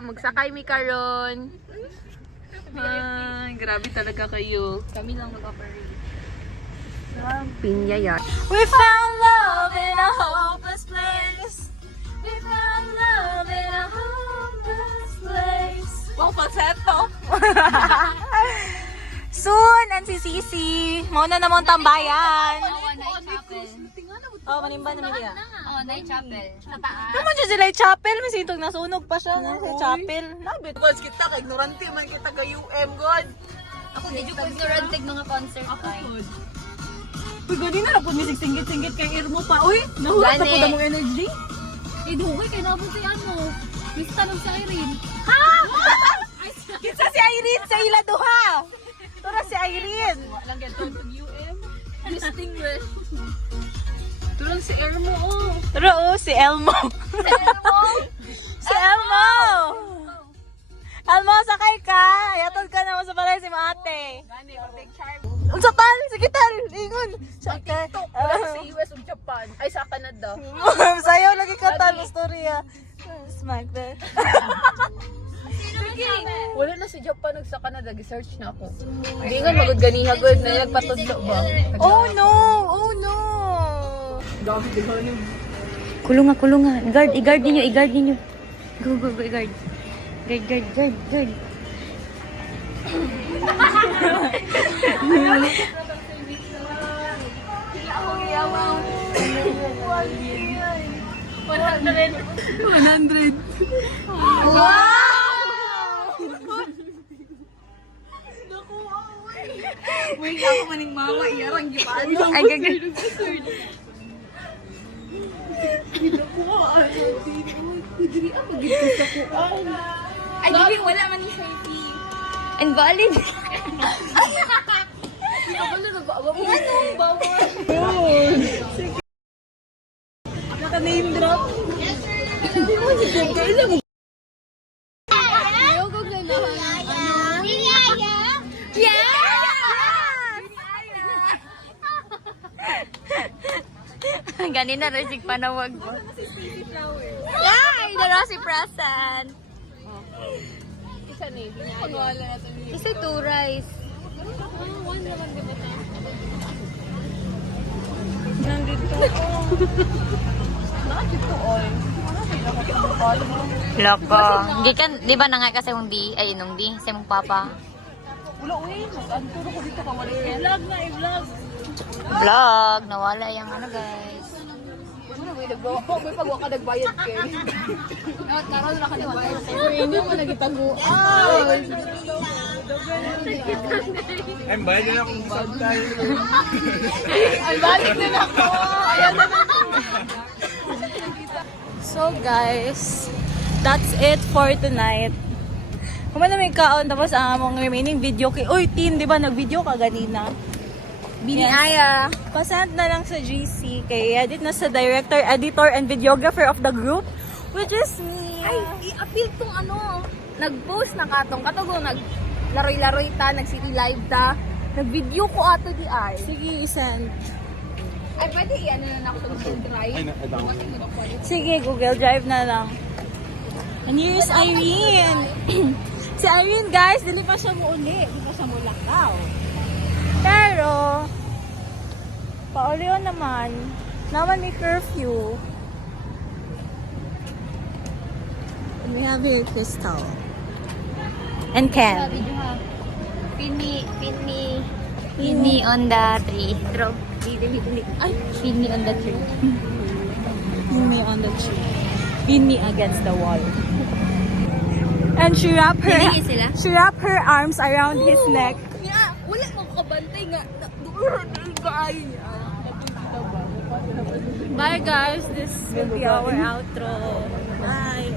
Magsakay mi karon. Ay, grabe talaga kayo. Kami lang mag-operate. Pinya yan. We found love in a hopeless place. We found love in a hopeless place. Wow, falsetto. Soon, NCCC. Mauna namang tambayan. Oo, Night Chapel. Oh, manimba naman niya. Oo, Night Chapel. Sa taas. Naman siya sila chapel. Masintog nasunog pa siya sa chapel. Labit. Boss kita, kay ignorante man kita kay UM, God. Ako, medyo ignorantig mga concert. Uy, gani na rapod ni singgit-singgit kay Irmo pa. Uy, nahulat na po na mong energy. Eh, dugay kayo na po si ano. Miss tanong sa Irene. Ha? Kinsa si Irene sa ila duha. Tura si Irene. Walang ganito sa UM. Distinguished. Tulong si Ermo, oh. Turo, si Elmo. Si Elmo. Elmo, sakay ka. Yatod ka na mo sa balay si Maate. Gani, big charm. Unsa tal? Sige tal. Ingon. Sakay. Sa US ug Japan. Ay, sa Canada. Sayo lagi ka tal, storya. Smack that. Wala na si Japan ug sa Canada. Gi-search na ako. Hindi nga magud-ganiha, God. Na nagpatudlo ba? Oh no! Oh no! Dami tighanin. Kulunga, kulunga. Guard, i-guard ninyo, i-guard ninyo. Go, go, go, i-guard. Guard, guard, guard, guard. Uy, ako maning mama. Iyarang gipano. Ay, gagawin. Ay, dili, wala man ni Shirley. Invalid. Naka-name drop. Hindi mo si Jeng. Kailan mo? Ayaw ko ganahan. Ganina rin sig panawag mo. Yay! The Rosy present. Isa ni, pagwala na ito niya. Isa two rice. One naman, di ba ta? Nakakito all. Loko. Gikan, di ba nangay ka sa mong di? Ay, nung di? Sa mong papa? Wala, uy. Anturo ko dito ka. Wala yan. I-vlog na, i-vlog. Vlog. Nawala yung ano, guys. Wala, may nagbawa ko. May pagwa ka nagbayad kayo. Karoon na ka nagbayad kayo. Hindi mo nagitago. Ay, bayad na akong sub tayo. Ay, balik na ako. Ayan na lang. So guys, that's it for tonight. Kung ano may kaon, tapos ang among remaining video kay... Uy, Tin, di ba nag-video ka ganina? Bini Aya. Pasend na lang sa GC kay edit na sa director, editor, and videographer of the group, which is me. Ay, i-appeal tong ano. Nag-post na katong. Katong nag-laroy-laroy ta, nag-city live ta. Nag-video ko ato di ay. Sige, isend. Ay, pwede i-ano na ako itong drive. Sige, Google Drive na lang. And here's Irene. Si Irene, guys, dili pa siya muuli. Dili pa siya mulakaw. Pero, paulio naman, naman may curfew. And we have here Crystal. And Ken. Pin me. Pin me on the tree. Draw. Ay, pin me on the tree. Pin me on the tree. Pin me against the wall. And she wrapped her arms around his neck. Nga, wala mong kabantay nga. Bye guys, this will be our outro. Bye.